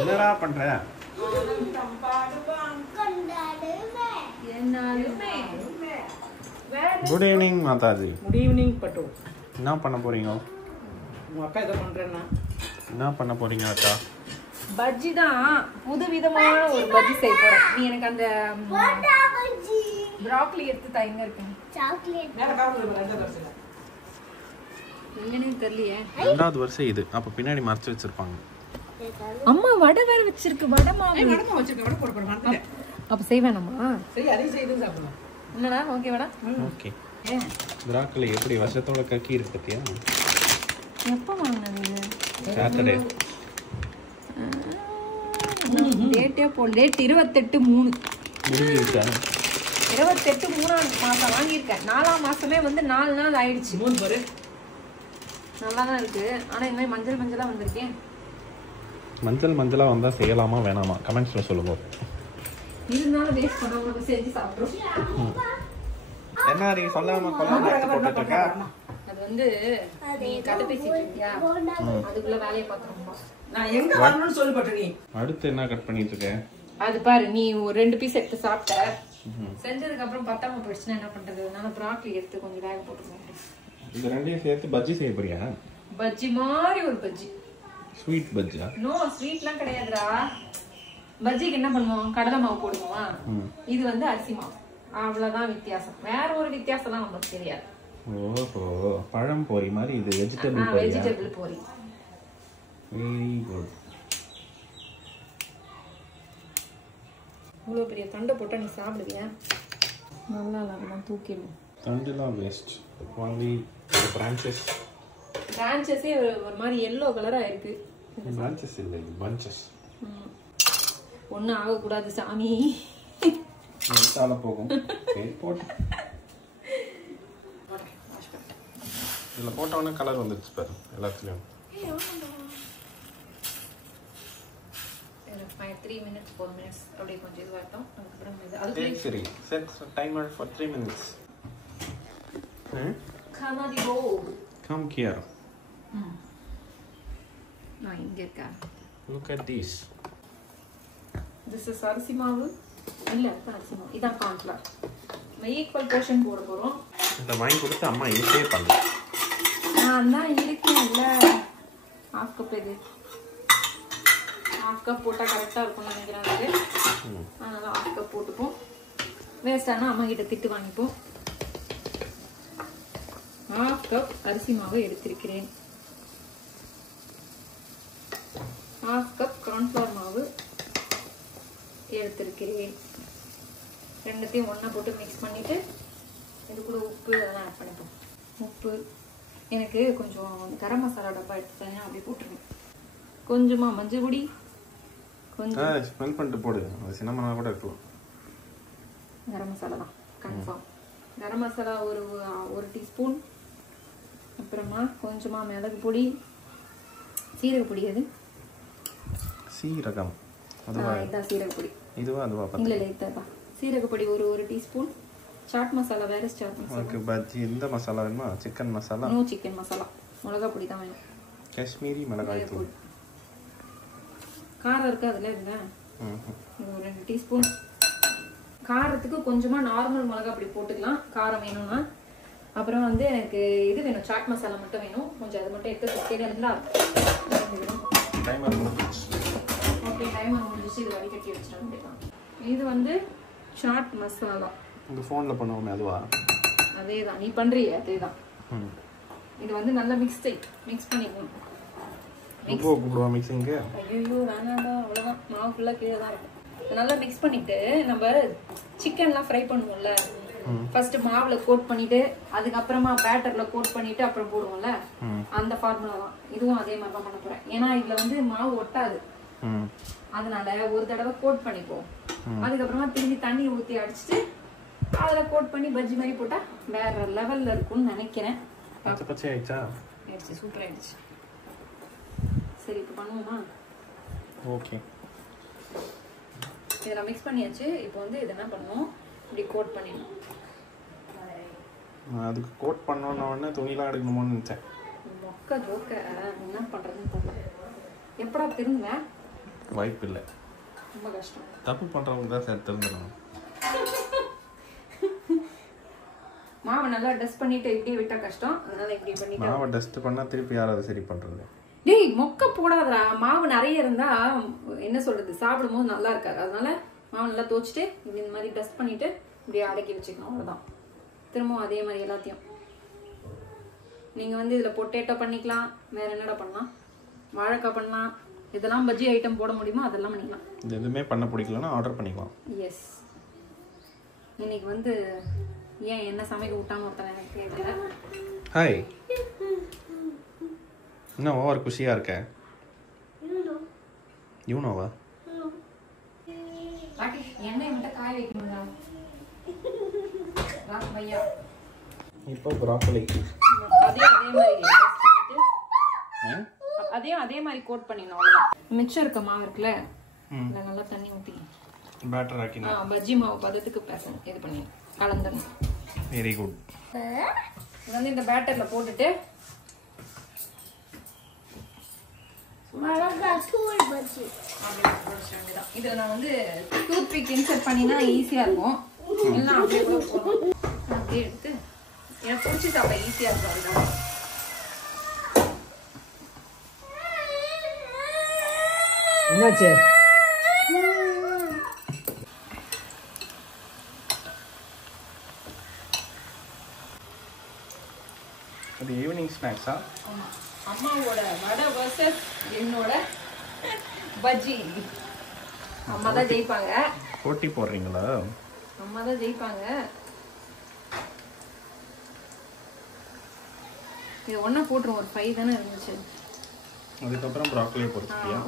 என்னடா பண்ற? Good evening Mataji. Good evening பட்டு. என்ன பண்ண போறீங்க? உங்க அக்கா இதை பண்றேன்னா என்ன பண்ண போறீங்க அக்கா? பஜ்ஜி தான், புது விதமான ஒரு பஜ்ஜி செய்ய போறேன். நீ எனக்கு அந்த ப்ராக்கலி எடுத்து தைங்க இருக்கு. சாக்லேட் மேல காவுல ரெண்டு தோசை. என்னன்னு தெரியலையே. ரெண்டாவது வருஷம் இது. அப்ப பின்னாடி மறைச்சு வச்சிருப்பாங்க. அம்மா வடை வேற வச்சிருக்கு. வடை மாவு வடமா வச்சிருக்க வடை போட போற மாதிரி. அப்ப செய்வேனாமா? சரி அதை செய்து சாப்பிடலாம். என்னடா ஓகே வடை? ஓகே. பிராக்கலி எப்படி வருஷத்தோட கக்கி இருக்கு பத்தியா? எப்போ வாங்கினது இது? சாட்டர்டே. டேட்டே போ. டேட் 28/3. முடிஞ்சிருக்கா? 28/3 மாசம் வாங்கியிருக்கேன். 4ஆம் மாசமே வந்து 4 நாள் ஆயிடுச்சு. மூணு பாரு. நல்லா தான் இருக்கு. ஆனா இந்த மாதிரி மஞ்சள் மஞ்சளா வந்திருக்கேன். மஞ்சளா வந்தா செய்யலாமா வேணாமா கமெண்ட்ஸ்ல சொல்லுங்க. இருந்தாலும் வேஸ்ட் பண்ணாம செஞ்சு சாப்பிடுறோம். என்ன நீ சொல்லாம கொல்லாம போட்டுட்டு இருக்க? அது வந்து நீ கதை பேசிட்டு இருக்கியா? அதுக்குள்ள வேலையை பாக்குறோம். நான் எங்க வரணும்னு சொல்லி பட்டு நீ. அடுத்து என்ன கட் பண்ணிட்டு இருக்க? அது பாரு, நீ ஒரு 2 பீஸ் எடுத்து சாப்பிட்ட. செஞ்சதுக்கு அப்புறம் பத்தாம போயிடுச்சுன்னா என்ன பண்றது? அதனால ப்ராக்கலி எடுத்து கொஞ்சம் வேக போட்டுருக்கேன். இந்த ரெண்டையும் சேர்த்து பஜ்ஜி செய்ய போறியா? பஜ்ஜி மாதிரி ஒரு பஜ்ஜி. ஸ்வீட் பஜ்ஜியா? நோ, ஸ்வீட்லாம் கிடையாதுடா. பஜ்ஜிக்கு என்ன பண்ணுவோம்? கடலை மாவு போடுவோமா? இது வந்து அரிசி மாவு. அவ்வளவுதான் வித்தியாசம். வேற ஒரு வித்தியாசம்லாம் நமக்கு தெரியாது. ஓஹோ, பழம் பொரி மாதிரி இது வெஜிடபிள் பொரி. வெஜிடபிள் பொரி. Very good. இவ்வளோ பெரிய தண்டை போட்டா நீ சாப்பிடுவியா? நல்லா இல்லாம தூக்கிடும். தண்டுலாம் வேஸ்ட். Only branches. பிரான்ச்சஸே ஒரு மாதிரி எல்லோ கலரா இருக்கு. பிரான்ச்சஸ் இல்லை, பஞ்சஸ். ஒன்றும் ஆகக்கூடாது சாமி. சால போகும். சரி போட்டு. இதில் போட்டோன்னே கலர் வந்துருச்சு பாரு எல்லாத்துலேயும். 3 minutes 4 minutes அப்படியே கொஞ்சம் இதுவாகட்டும். அதுக்கப்புறம் சரி, செட் டைமர் ஃபார் 3 minutes. கண்ணாடி ரோல். Come here. நான் இங்க இருக்கேன். Look at this. This is அரிசி மாவு. இல்ல, அரிசி மாவு. இதான் கார்ன்ஃப்ளவர். நம்ம ஈக்குவல் போர்ஷன் போட போறோம். இதை வாங்கி கொடுத்து அம்மா ஈஸியே பண்ணு. நான் தான் இருக்கேன்ல. ஹாஃப் கப் இது. ஹாஃப் கப் போட்டால் கரெக்டாக இருக்கும்னு நினைக்கிறேன். அது அதனால ஹாஃப் கப் போட்டுப்போம். வேஸ்ட் ஆனால் அம்மா கிட்ட திட்டு வாங்கிப்போம். ஹாஃப் கப் அரிசி மாவு எடுத்திருக்கிறேன். ஹாஃப் கப் கார்ன்ஃப்ளவர் மாவு எடுத்திருக்கிறேன். ரெண்டுத்தையும் ஒன்றா போட்டு மிக்ஸ் பண்ணிட்டு இது கூட உப்பு அதெல்லாம் ஆட் பண்ணிப்போம். உப்பு எனக்கு கொஞ்சம் கரம் மசாலா டப்பா எடுத்துட்டேன், அப்படி போட்டுருவேன். கொஞ்சமா மஞ்சள் பொடி, கொஞ்சம் ஸ்மெல் பண்ணிட்டு போடு. அது சின்னமனா கூட இருக்கலாம். கரம் மசாலா தான் கன்ஃபார்ம். கரம் மசாலா ஒரு டீஸ்பூன். அப்புறமா கொஞ்சமா மிளகு பொடி, சீரக பொடி. அது சீரகம். அதுவா? இதான் சீரக பொடி. இதுவா அதுவா? இல்ல இதுதான் சீரக பொடி. ஒரு டீஸ்பூன். சாட் மசாலா வேற சாட் மசாலா. ஓகே, பஜ்ஜி இந்த மசாலா வேணுமா? Chicken masala? No chicken masala. மிளகா பொடி தான் வேணும். காஷ்மீரி மிளகாய் தூள். காரம் இருக்கு அதுல. இதுல ஒரு 2 டீஸ்பூன். காரத்துக்கு கொஞ்சமா நார்மல் மிளகா பொடி போட்டுக்கலாம் காரம் வேணும்னா. அப்புறம் வந்து எனக்கு இது வேணும், சாட் மசாலா மட்டும் வேணும். கொஞ்சம் அது மட்டும் எடுத்து தெரியாதுங்களா? டைமர் முடிஞ்சிச்சு. ஓகே, டைமர் முடிஞ்சிச்சு. இது வடிகட்டி வச்சிடலாம். இது வந்து சாட் மசாலா. உங்க ஃபோன்ல பண்ணுவோமே அதுவா? அதேதான் நீ பண்றியே, அதேதான். இது வந்து நல்லா மிக்ஸ் பண்ணிக்கணும். ரொம்ப கூடுவா மிக்ஸிங்கு? ஐயோ வேணாண்டா, அவ்வளோதான். மாவு ஃபுல்லாக கீழே தான் இருக்கும். நல்லா மிக்ஸ் பண்ணிட்டு நம்ம சிக்கன்லாம் ஃப்ரை பண்ணுவோம்ல, ஃபர்ஸ்ட் மாவுல கோட் பண்ணிட்டு அதுக்கப்புறமா பேட்டர்ல கோட் பண்ணிட்டு அப்புறம் போடுவோம்ல, அந்த ஃபார்முலா தான். இதுவும் அதே மாதிரி தான் பண்ண போறேன். ஏன்னா இதுல வந்து மாவு ஒட்டாது. அதனால ஒரு தடவை கோட் பண்ணிப்போம். அதுக்கப்புறமா திரும்பி தண்ணி ஊற்றி அடிச்சுட்டு அதில் கோட் பண்ணி பஜ்ஜி மாதிரி போட்டா வேற லெவல்ல இருக்கும்னு நினைக்கிறேன். பச்சை ஆயிடுச்சா? ஆயிடுச்சு, சூப்பர் ஆயிடுச்சு. சரி, இப்போ பண்ணுவோமா? ஓகே, இதெல்லாம் மிக்ஸ் பண்ணியாச்சு. இப்போ வந்து இது என்ன பண்ணணும், இப்படி கோட் பண்ணிடணும். அதுக்கு கோட் பண்ணோன்ன உடனே துணிலாம் எடுக்கணுமோன்னு நினச்சேன். மொக்க ஜோக்க என்ன பண்றதுன்னு தெரியல. எப்படா திரும்ப வாய்ப்பு இல்லை. ரொம்ப கஷ்டம். தப்பு பண்ணுறவங்க தான் சார் தெரிஞ்சிடணும். மாவை நல்லா டஸ்ட் பண்ணிட்டு இப்படியே விட்டா கஷ்டம். அதனால இப்படி பண்ணிட்டு மாவை டஸ்ட் பண்ணால் திருப்பி யாராவது சரி பண்ணுறது? டேய் மொக்க போடாதடா. மாவு நிறைய இருந்தா என்ன சொல்றது, சாப்பிடும்போது நல்லா இருக்காது. அதனால மாவு நல்லா தோச்சிட்டு இப்படி இந்த மாதிரி டஸ்ட் பண்ணிட்டு இப்படியே அடக்கி வச்சுக்கணும். அவ்வளோதான். திரும்பவும் அதே மாதிரி எல்லாத்தையும் நீங்க வந்து இதுல பொட்டேட்டோ பண்ணிக்கலாம். வேற என்னடா பண்ணலாம், வாழைக்காய் பண்ணலாம். இதெல்லாம் பஜ்ஜி ஐட்டம் போட முடியுமோ அதெல்லாம் பண்ணிக்கலாம். இது எதுவுமே பண்ண பிடிக்கலன்னா ஆர்டர் பண்ணிக்கலாம். எஸ். இன்னைக்கு வந்து ஏன் என்ன சமைக்க விட்டாம ஒருத்தன் எனக்கு கேட்கல. ஹாய், என்ன ஓவர் குஷியாக இருக்க? யூனோவா? எண்ணெய் மட்டும் காய வைக்கணும்டா பையா. இப்போ ப்ராக்கோலி அதே மாதிரி கோட் பண்ணிடணும். அவ்வளோதான். மிச்சம் இருக்க மாவு இருக்குல்ல, நல்லா தண்ணி ஊற்றி பேட்டர் ஆக்கினா பஜ்ஜி மாவு பதத்துக்கு பேசணும். இது பண்ணி கலந்துடணும். Very good. இது வந்து இந்த பேட்டர்ல போட்டுட்டு இதுல நான் வந்து டூத் பிக் இன்சர்ட் பண்ணினா ஈஸியா இருக்கும். எல்லாம் அப்படியே கூட போடணும். அப்படியே எடுத்து எனக்கு பிடிச்சி சாப்பிட ஈஸியா இருக்கும். அதுதான் என்னாச்சு? அது ஈவினிங் ஸ்நாக்ஸா? அம்மாவோட வடை வர்சஸ் என்னோட பஜ்ஜி. அம்மா தான் ஜெயிப்பாங்க. போட்டி போடுறீங்களா? அம்மா தான் ஜெயிப்பாங்க. இது ஒண்ணா போட்டுரும். ஒரு 5 தானே இருந்துச்சு. அதுக்கப்புறம் ப்ராக்கோலியை பொரிச்சிட்டியா?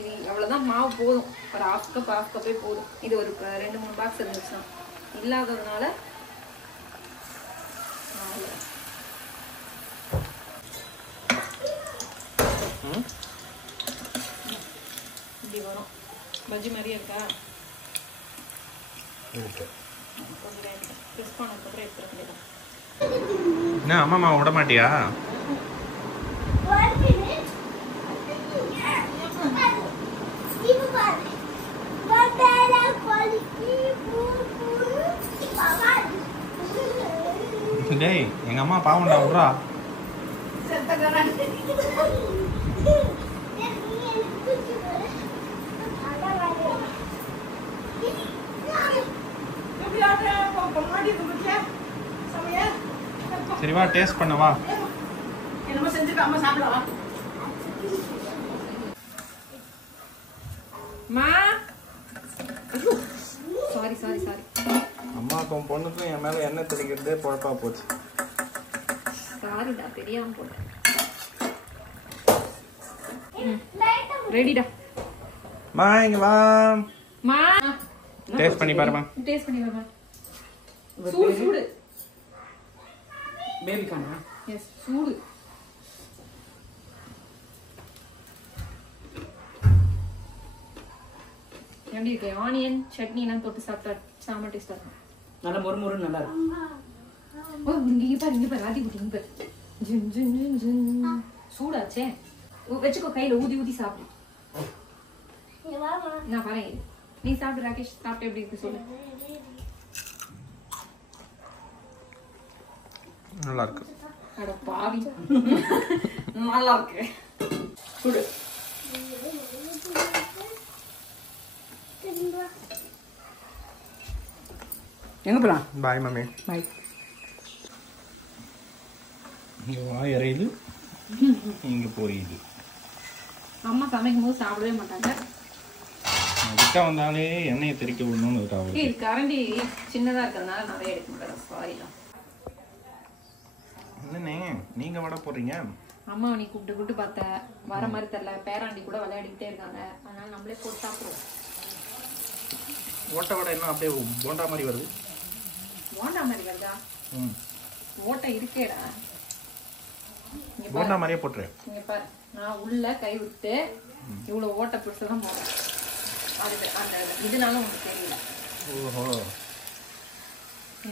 இது அவ்வளோதான். மாவு போதும். ஒரு ஹாஃப் கப்பே போதும். இது ஒரு 2-3 பாக்ஸ் இருந்துச்சுன்னா. இல்லாததுனால இப்படி வரும். பஜ்ஜி மாதிரியே இருக்கா? கொஞ்சம் கிறிஸ்ப் ஆனதுக்கப்புறம் எடுத்துட வேண்டியதான். என்ன அம்மா விட மாட்டியா? டேய் எங்க அம்மா பாவண்டா, விட்றா. சரி வா டேஸ்ட் பண்ண வா. என்னமோ செஞ்சுக்க, அம்மா சாப்பிடவா? மா சாரி அம்மாக்கும் பொண்ணுக்கும் என் மேல எண்ணெய் தெளிக்கிறதே பொழப்பா போச்சு. சாரிடா, தெரியாம போட்டேன். ரெடிடா. மா இங்க வா. மா டேஸ்ட் பண்ணி பாருமா. டேஸ்ட் பண்ணி பாருமா. சூடு பேபி கானா? எஸ், சூடு. எப்படி இருக்கு? ஆனியன் சட்னி எல்லாம் தொட்டு சாப்பிட்டா சாம டேஸ்டா இருக்கும். நல்லா மொறு நல்லா இருக்கும். ஓ இங்க பாரு ஆதி குட்டி இங்க பாரு. ஜின் ஜின் ஜின் ஜின். சூடாச்சே. வச்சுக்கோ, கையில ஊதி சாப்பிடு. நான் பாறேன். நீ சாப்பிடு ராகேஷ். சாப்பிட்டு எப்படி இருக்கு சொல்லு. நல்லா இருக்கு. அட பாவி. நல்லா இருக்கு. சுடு. எங்க போலாம்? Bye mummy. பாய். இங்க வா எறையுது, இங்க பொரியுது. அம்மா சமைக்கும் போது சாப்பிடவே மாட்டாங்க. கிட்ட வந்தாலே எண்ணெயை தெறிக்க விடணும்னு இருக்காங்க. இது கரண்டி சின்னதா இருக்கிறதுனால நிறைய எடுக்க மாட்டேன். சாரிலாம். என்னண்ணே நீங்க வடை போடுறீங்க? அம்மா நீ கூப்பிட்டு பார்த்த வர மாதிரி தெரியல. பேராண்டி கூட விளையாடிக்கிட்டே இருக்காங்க. அதனால நம்மளே போட்டு சாப்பிடுவோம். ஓட்ட வடை என்ன அப்படியே போண்டா மாதிரி வருது? போண்டா மாதிரி வருதா? ஓட்டை இருக்கேடா. போண்டா மாதிரியே போட்டுறேன். இங்க பாரு, நான் உள்ள கை விட்டு இவ்வளவு ஓட்டை பிடிச்சதான் போறேன். அது அந்த இதனால உங்களுக்கு தெரியல. ஓஹோ,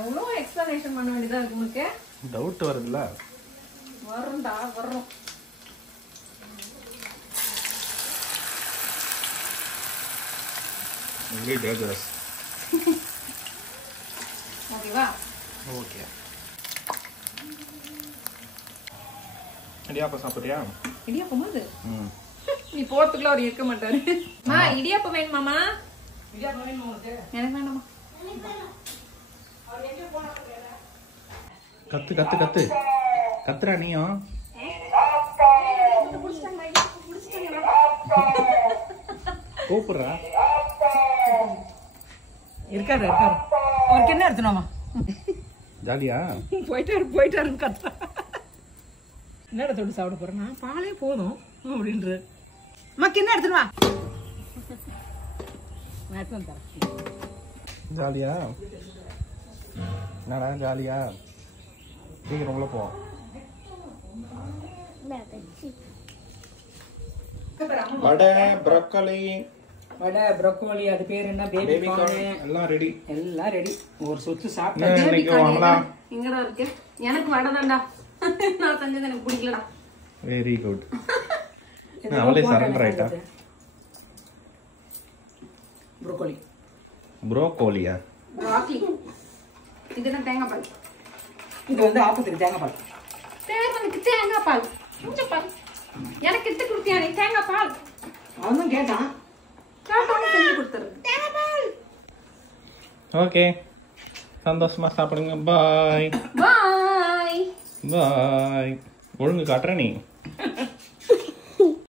எவ்வளோ எக்ஸ்பிளனேஷன் பண்ண வேண்டியதா இருக்கு உங்களுக்கு. டவுட் வருதுல்ல? வரும்டா, வரும். Very dangerous. ஓகேவா? ஓகே. இடியாப்பம் சாப்பிட்றியா? இடியாப்பமா அது? ம். நீ போறதுக்குள்ள அவர் இருக்க மாட்டாரு. மா இடியாப்பம் வேணுமாமா? இடியாப்பம் வேணுமா உனக்கு? எனக்கு வேண்டாமா. கத்து கத்து கத்து கத்துறா நீயும். கூப்பிடுறா. இருக்காரு இருக்காரு. அவருக்கு என்ன எடுத்துனோமா? ஜாலியா? போயிட்டாருன்னு கத்துறா. என்னடா தொட்டு சாப்பிட போறேன்னா பாலே போதும் அப்படின்ற மக்கு என்ன எடுத்துட்டு வா. நான் எடுத்து வந்து தரேன். ஜாலியா? என்னடா ஜாலியா? சீக்கிரம் உள்ள போ. வடை, ப்ரோக்கோலி, வடை, ப்ரோக்கோலி, அது பேர் என்ன, பேபி கார்ன் எல்லாம் ரெடி. எல்லாம் ரெடி. ஒரு சொத்து சாப்பிட்டா இன்னைக்கு வாங்கடா. இங்கடா இருக்கு. எனக்கு வடை தான்டா. நான் செஞ்சது எனக்கு பிடிக்கலடா. Very good. அவளே சரண்டர் ஆயிட்டா. ப்ரோக்கோலி. ப்ரோக்கோலியா? ப்ரோக்கோலி. இதுதான் தேங்காய் பால். இது வந்து ஆப்பத்துக்கு தேங்காய் பால். தேவனுக்கு தேங்காய் பால். கொஞ்சம் பால். எனக்கு எடுத்து கொடுத்தியா நீ தேங்காய் பால்? அவனும் கேட்டான். காட்டோன்னு செஞ்சு கொடுத்துரு. தேங்காய் பால். ஓகே, சந்தோஷமா சாப்பிடுங்க. பாய் பாய். பாய். ஒழுங்கு காட்டுற நீ.